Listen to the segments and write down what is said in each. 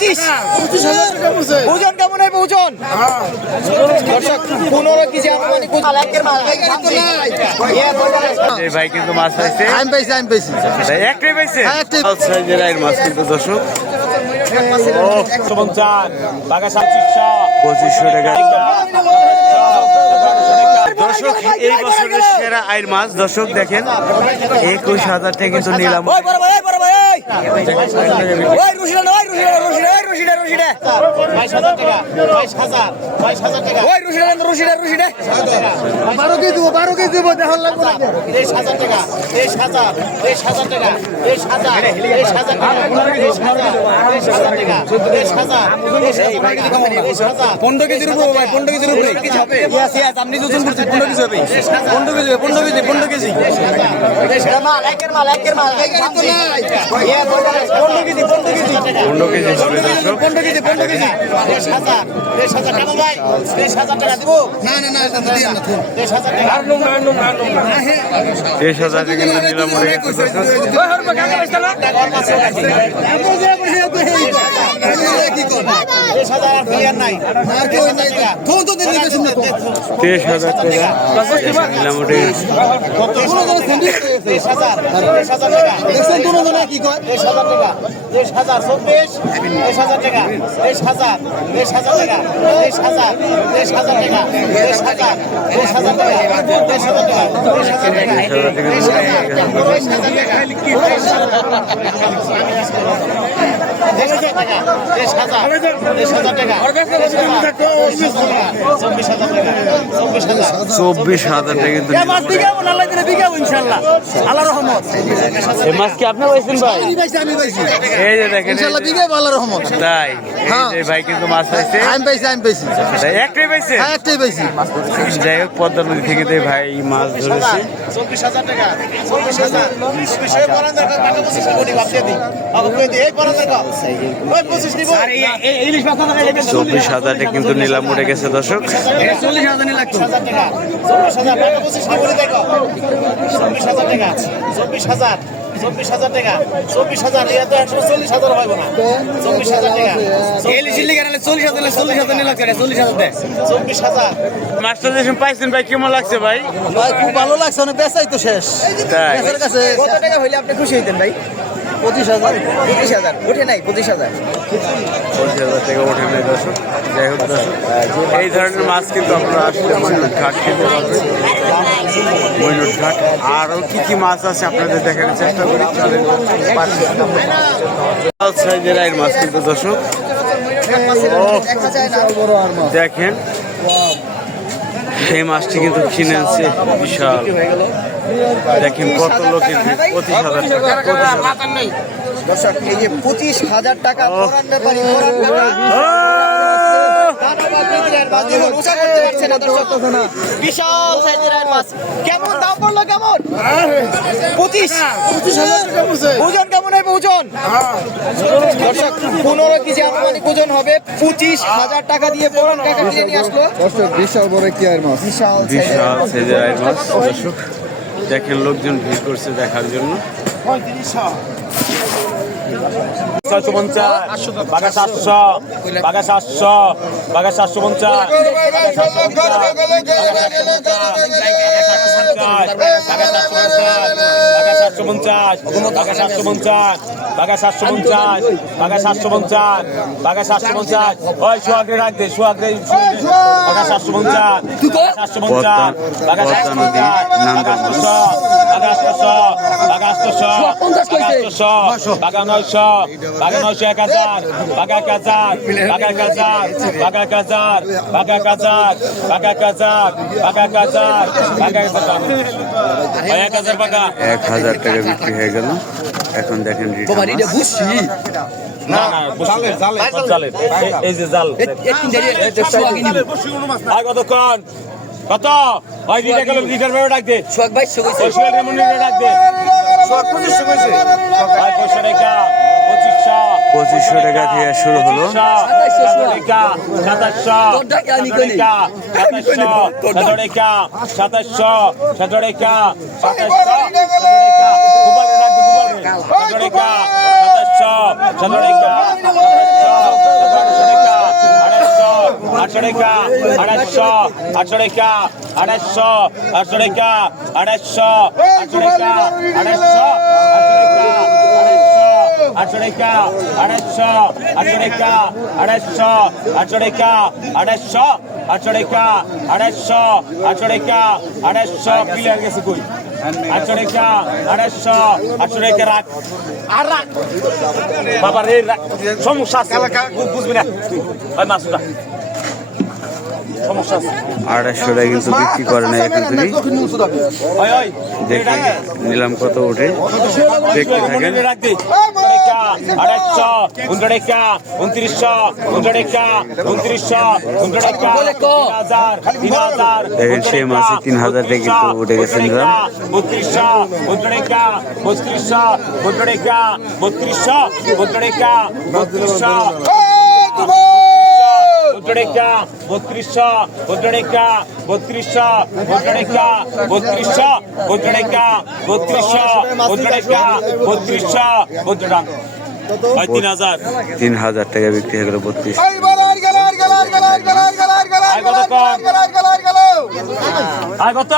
25,000 টাকা পড়ছে। ওজন কেমন হবে ওজন? দর্শক 15 কেজি আনুমানিক এই ভাই কিন্তু মাছ পাইছে। আমি পাইছি একটাই পাইছে। হ্যাঁ, একটাই। সাইজের আইর মাছ কিন্তু দর্শক। ও 55 বাঘা 2500 টাকা। দর্শক এই বছরের সেরা আইর মাছ দর্শক দেখেন 21,000 টাকা কিন্তু নিলাম। চব্বিশ হাজার টাকা কিন্তু মাছ কি আপনি পাইছেন ভাই? এই যে দেখেন তাই এই ভাই কিন্তু মাছ পাইছে। আমি পাইছি একটাই পাইছে। একটাই পাইছি। যাই হোক পদ্মা নদী থেকে তো ভাই মাছ ধরেছে। 24,000 টাকা 24,000 24,000 কিন্তু নিলাম উঠে গেছে দর্শক। 40,000 লাগতো 24,000 টাকা 24,000 ইয়া তো 140,000 হবে না 24,000 টাকা এলি চিল্লি গেলে 40,000 নিয়ে লাগছে 40,000 দেয় 24,000 মাছটা যে পাইছেন ভাই কেমন লাগছে ভাই? ভাই খুব ভালো লাগছে না বেচাই তো শেষ তাই বেচার কাছে কত টাকা হইলে আপনি খুশি হইতেন ভাই? 25,000 ওঠে নাই 25,000 টাকা ওঠে নাই দর্শক। যাই হোক দর্শক এই ধরনের মাছ কিন্তু আপনারা আসলে ময়ূর ঘাট খেতে পারবেন। ময়ূর ঘাট আরও কি মাছ আছে আপনাদের দেখানোর চেষ্টা করি। সাইজের আইর মাছ কিন্তু দর্শক দেখেন এই মাছটি কিন্তু কিনে আনছে বিশাল। দেখেন কত লোকের 25,000 টাকা। দর্শক এই যে 25,000 টাকা বিশাল সাইজের মাছ কেমন দাম পড়লো কেমন? 25,000 টাকা ওজন কেমন হবে ওজন? দর্শক 15 কেজি আনুমানিক ওজন হবে। 25,000 টাকা দিয়ে বড় টাকা কিনে নিয়ে আসলো দর্শক। বিশাল বড় কি আর মাছ বিশাল সাইজের আইর মাছ দর্শক দেখেন লোকজন ভিড় করছে দেখার জন্য। 750 বাঘা 700 বাঘা 750 ওই সোয়াগ্রে রাখ দে সোয়াগ্রে বাঘা 750 বাঘা 900 বাঘা 1000 বাঘা 1000 বাঘা 1000 বাঘা 1000 বাঘা 1000 বাঘা 1000 বাঘা 1000 বাঘা 1000 1000 বাঘা 1,000 টাকা বিক্রি হয়ে গেল। এখন দেখেন না জালে এই যে জাল আর কতক্ষণ কত ভাই লিটার ভাবে ডাক দে সোহাগ ভাই ডাক দে 2500 টাকা থেকে শুরু হলো। 2700 আটশো টাকা আড়াইশো আটশো টাকা আড়াইশো আটশো টাকা আড়াইশো আটশো টাকা আড়াইশো আটশো টাকা আড়াইশো আটশো টাকা আড়াইশো আটশো টাকা আড়াইশো আটশো টাকা আড়াইশো আটশো টাকা আড়াইশো ক্লিয়ার গেছে কই আটশো টাকা আড়াইশো আটশো টাকা রাখ আর রাখ বাবা রে সমস্যা আছে বুঝবি না ওই মাছটা সমস্যা আছে 250 টাকা কিন্তু বিক্রি করে না এখন তিনি ওই ওই দেখি নিলাম কত ওঠে দেখতে থাকেন আড়াইশো উনশো টাকা 2900 টাকা 2900 টাকা 3000 দেখেন সেই মাসে 3000 টাকা কিন্তু উঠে গেছে নিলাম 3200 টাকা 3200 টাকা 3200 টাকা 3000 টাকা বিক্রি হয়ে গেল 32 কত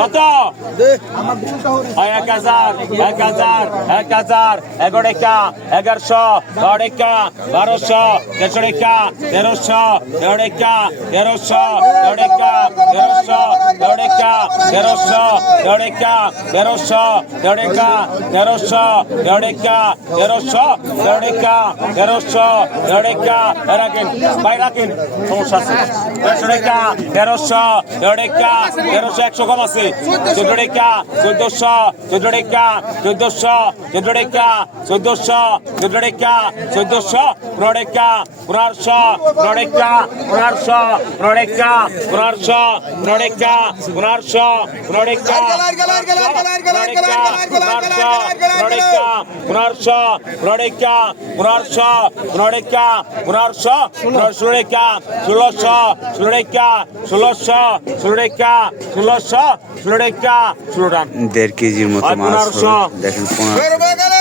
কত 1000 1000 1000 11 টাকা 1100 12 টাকা 1200 13 টাকা 1300 13 টাকা 1300 13 টাকা 1300 13 টাকা 1300 13 টাকা 1300 13 টাকা 1300 13 টাকা 1300 13 টাকা 1300 13 টাকা রাখেন ভাই রাখেন সমস্যা আছে 13 টাকা 1300 13 টাকা 1300 100 কম আছে 14 টাকা 1400 14 টাকা 1400 14 টাকা 1400 14 টাকা 1400 15 টাকা 1500 15 টাকা 1500 15 টাকা 1500 15 টাকা 1500 15 টাকা 1.5 কেজির মতো মাছ হবে। দেখেন 15